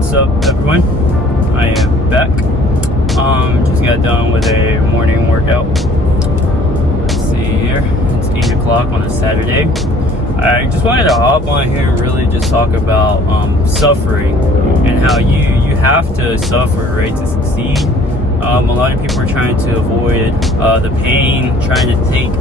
What's up, everyone? I am back. Just got done with a morning workout. Let's see here. It's 8 o'clock on a Saturday. I just wanted to hop on here and really just talk about suffering and how you have to suffer, right, to succeed. A lot of people are trying to avoid the pain, trying to take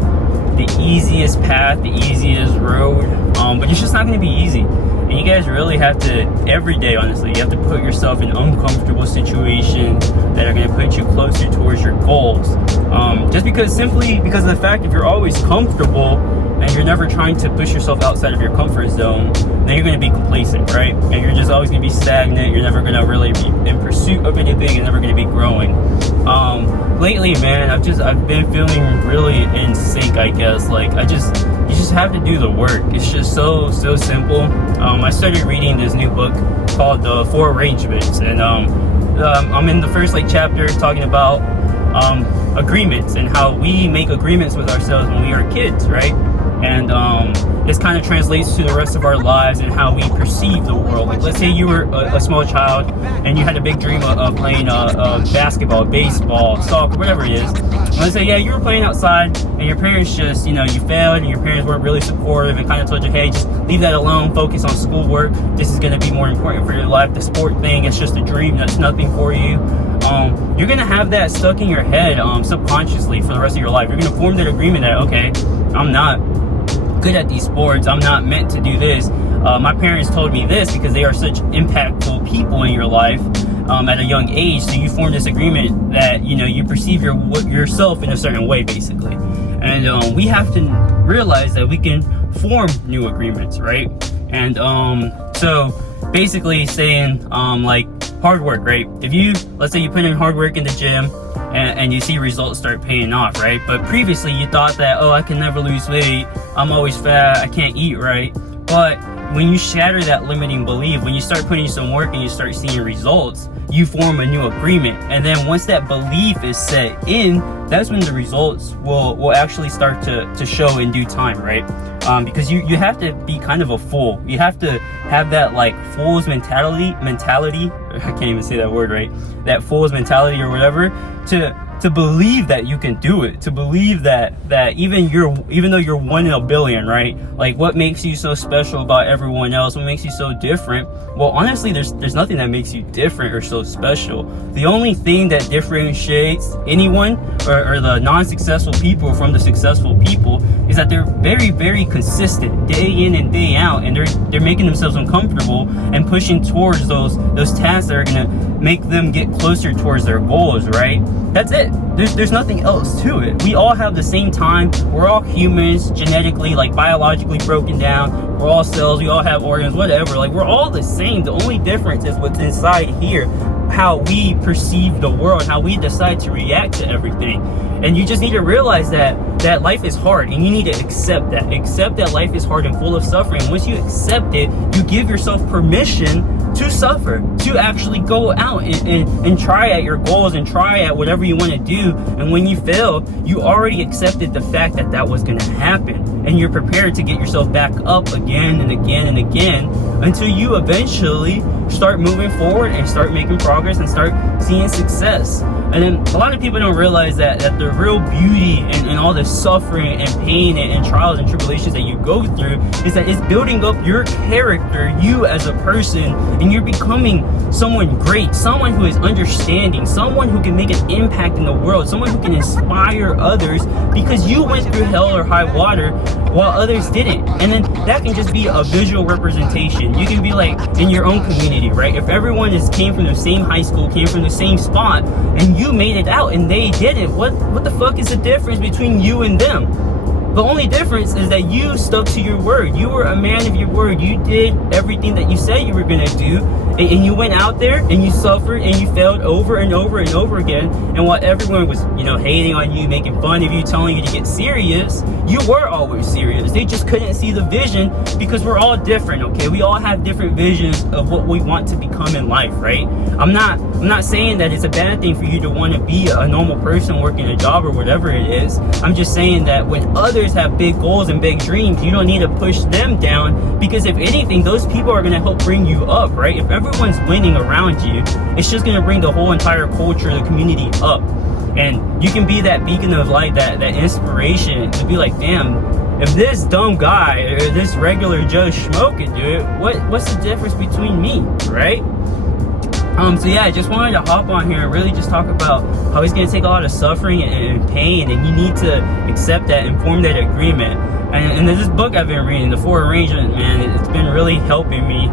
the easiest path, the easiest road, but it's just not going to be easy. And you guys really have to, every day, honestly, you have to put yourself in uncomfortable situations that are going to put you closer towards your goals. Simply because of the fact, if you're always comfortable and you're never trying to push yourself outside of your comfort zone, then you're going to be complacent, right? And you're just always going to be stagnant. You're never going to really be in pursuit of anything. You're never going to be growing. Lately, man, I've been feeling really in sync, I guess. You just have to do the work. It's just so simple. I started reading this new book called The Four Arrangements, and I'm in the first chapter talking about agreements and how we make agreements with ourselves when we are kids, right? And this kind of translates to the rest of our lives and how we perceive the world. Let's say you were a small child and you had a big dream of playing basketball, baseball, soccer, whatever it is. And let's say, you were playing outside and your parents just, you failed and your parents weren't really supportive and kind of told you, hey, just leave that alone, focus on schoolwork. This is going to be more important for your life. The sport thing, it's just a dream, that's nothing for you. You're going to have that stuck in your head subconsciously for the rest of your life. You're going to form that agreement that, okay, I'm not good at these sports, I'm not meant to do this. My parents told me this because they are such impactful people in your life at a young age. So you form this agreement that you perceive yourself in a certain way, basically. And we have to realize that we can form new agreements, right? And so basically saying hard work, right? Let's say you put in hard work in the gym and you see results start paying off, right? But previously you thought that, I can never lose weight, I'm always fat, I can't eat right. But when you shatter that limiting belief, when you start putting some work and you start seeing results, you form a new agreement. And then once that belief is set in, that's when the results will actually start to show in due time, right? Because you have to be kind of a fool. You have to have that fool's mentality. I can't even say that word right. That fool's mentality or whatever to believe that you can do it, to believe that even though you're 1 in a billion, right? What makes you so special about everyone else? What makes you so different? Well, honestly, there's nothing that makes you different or so special. The only thing that differentiates anyone or the non-successful people from the successful people is that they're very, very consistent day in and day out, and they're making themselves uncomfortable and pushing towards those tasks that are gonna make them get closer towards their goals, right? That's it. There's nothing else to it. We all have the same time. We're all humans, genetically, biologically broken down. We're all cells. We all have organs, whatever. We're all the same. The only difference is what's inside here, how we perceive the world, how we decide to react to everything. And you just need to realize that life is hard, and you need to accept that life is hard and full of suffering. Once you accept it, you give yourself permission to suffer, to actually go out and try at your goals and try at whatever you want to do. And when you fail, you already accepted the fact that was going to happen, and you're prepared to get yourself back up again and again and again until you eventually start moving forward and start making progress and start seeing success. And then a lot of people don't realize that the real beauty and all the suffering and pain and trials and tribulations that you go through is that it's building up your character, you as a person, and you're becoming someone great, someone who is understanding, someone who can make an impact in the world, someone who can inspire others because you went through hell or high water while others didn't. And then that can just be a visual representation. You can be in your own community, right? If everyone came from the same high school, came from the same spot, and you made it out and they didn't, what the fuck is the difference between you and them? The only difference is that you stuck to your word. You were a man of your word. You did everything that you said you were going to do. And you went out there and you suffered and you failed over and over and over again. And while everyone was, hating on you, making fun of you, telling you to get serious, you were always serious. They just couldn't see the vision because we're all different, okay? We all have different visions of what we want to become in life, right? I'm not I'm not saying that it's a bad thing for you to want to be a normal person working a job or whatever it is. I'm just saying that when others have big goals and big dreams, you don't need to push them down, because if anything, those people are going to help bring you up, right? If everyone's winning around you, it's just going to bring the whole entire culture, the community up. And you can be that beacon of light, that inspiration to be like, damn, if this dumb guy or this regular Joe Schmo can do it, what's the difference between me, right? So yeah, I just wanted to hop on here and really just talk about how he's going to take a lot of suffering and pain, and you need to accept that and form that agreement. And this book I've been reading, The Four Arrangement, man, it's been really helping me.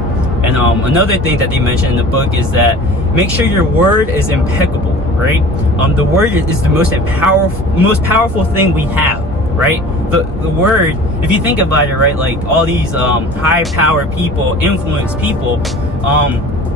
And another thing that they mention in the book is that make sure your word is impeccable, right? The word is the most powerful thing we have, right? The word, if you think about it, right, like all these high power people, influence people,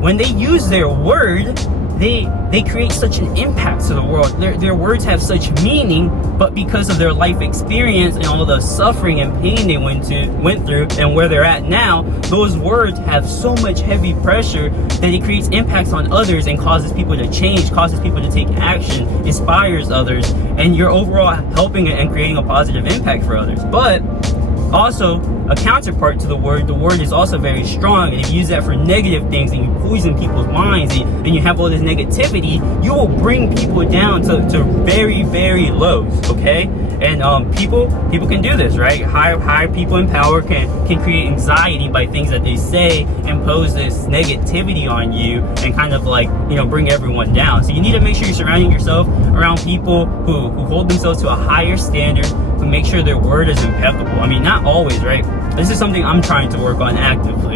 when they use their word, they create such an impact to the world. Their words have such meaning, but because of their life experience and all the suffering and pain they went through and where they're at now, those words have so much heavy pressure that it creates impacts on others and causes people to change, causes people to take action, inspires others, and you're overall helping and creating a positive impact for others. But also, a counterpart to the word is also very strong, and if you use that for negative things and you poison people's minds and you have all this negativity, you will bring people down to very, very lows, okay? And people can do this, right? High people in power can create anxiety by things that they say, impose this negativity on you, and kind of like, you know, bring everyone down. So you need to make sure you're surrounding yourself around people who hold themselves to a higher standard, who make sure their word is impeccable. I mean, not always, right? This is something I'm trying to work on actively.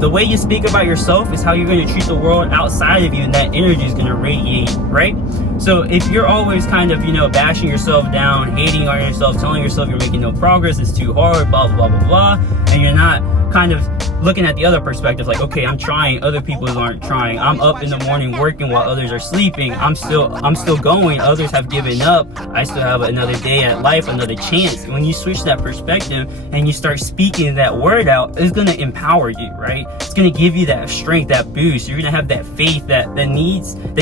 The way you speak about yourself is how you're going to treat the world outside of you, and that energy is going to radiate, right? So if you're always kind of, you know, bashing yourself down, hating on yourself, telling yourself you're making no progress, it's too hard, blah, blah, blah, blah, and you're not kind of looking at the other perspective, like, okay, I'm trying, other people aren't trying, I'm up in the morning working while others are sleeping, I'm still going, others have given up, I still have another day at life, another chance. When you switch that perspective and you start speaking that word out, it's going to empower you, right? It's going to give you that strength, that boost. You're going to have that faith that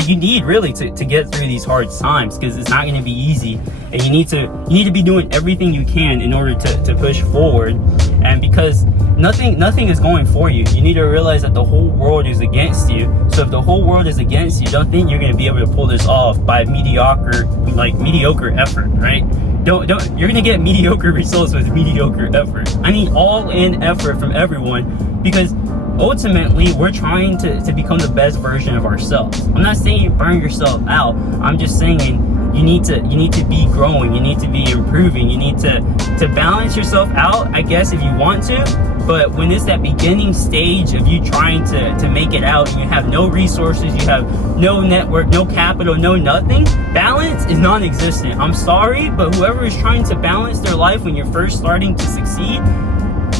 you need really to get through these hard times, because it's not going to be easy, and you need to be doing everything you can in order to push forward. And because nothing is going for you, you need to realize that the whole world is against you. So if the whole world is against you, don't think you're going to be able to pull this off by mediocre effort, right? Don't you're going to get mediocre results with mediocre effort. I need all in effort from everyone, because ultimately we're trying to become the best version of ourselves. I'm not saying you burn yourself out. I'm just saying you need to be growing, you need to be improving, you need to balance yourself out, I guess, if you want to. But when it's that beginning stage of you trying to make it out, and you have no resources, you have no network, no capital, no nothing, balance is non-existent. I'm sorry, but whoever is trying to balance their life when you're first starting to succeed,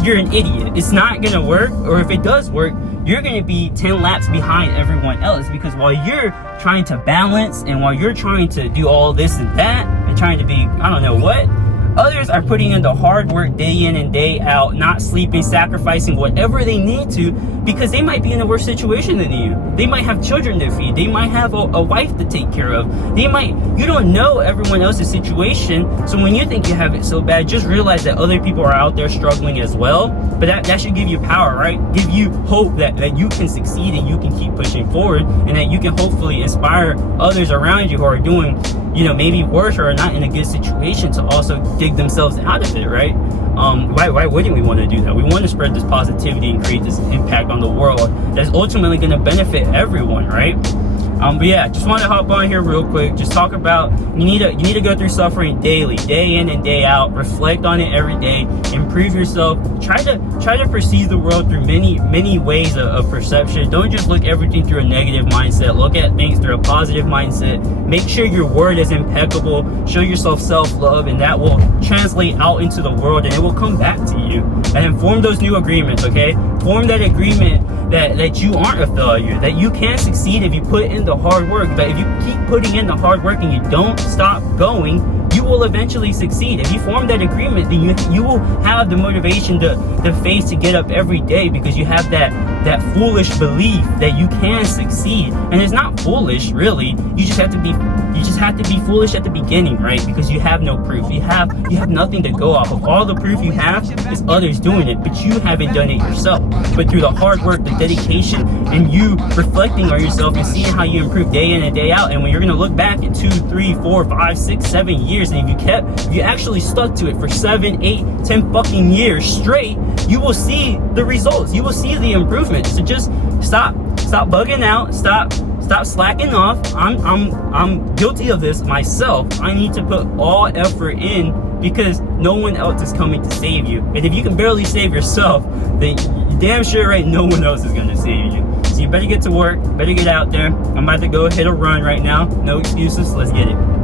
you're an idiot. It's not gonna work, or if it does work, you're gonna be 10 laps behind everyone else, because while you're trying to balance and while you're trying to do all this and that and trying to be, I don't know what, others are putting in the hard work day in and day out, not sleeping, sacrificing whatever they need to, because they might be in a worse situation than you. They might have children to feed. They might have a wife to take care of. You don't know everyone else's situation. So when you think you have it so bad, just realize that other people are out there struggling as well. But that should give you power, right? Give you hope that you can succeed and you can keep pushing forward, and that you can hopefully inspire others around you who are doing, you know, maybe worse or are not in a good situation, to also dig themselves out of it, right? Why wouldn't we want to do that? We want to spread this positivity and create this impact on the world that's ultimately going to benefit everyone, right? But yeah, just want to hop on here real quick. Just talk about you need to go through suffering daily, day in and day out. Reflect on it every day. Improve yourself. Try to perceive the world through many ways of perception. Don't just look everything through a negative mindset. Look at things through a positive mindset. Make sure your word is impeccable. Show yourself self-love, and that will translate out into the world, and it will come back to you. And then form those new agreements, okay? Form that agreement that you aren't a failure, that you can succeed if you put in the hard work, that if you keep putting in the hard work and you don't stop going, you will eventually succeed. If you form that agreement, then you will have the motivation to face to get up every day, because you have that foolish belief that you can succeed. And it's not foolish, really. You just have to be foolish at the beginning, right? Because you have no proof. You have nothing to go off of. All the proof you have is others doing it, but you haven't done it yourself. But through the hard work, the dedication, and you reflecting on yourself and seeing how you improve day in and day out, and when you're gonna look back in 2, 3, 4, 5, 6, 7 years, and if you actually stuck to it for 7, 8, 10 fucking years straight, you will see the results. You will see the improvement. So just stop bugging out. Stop slacking off. I'm guilty of this myself. I need to put all effort in, because no one else is coming to save you. And if you can barely save yourself, then you're damn sure right no one else is gonna save you. So you better get to work, better get out there. I'm about to go hit a run right now. No excuses, let's get it.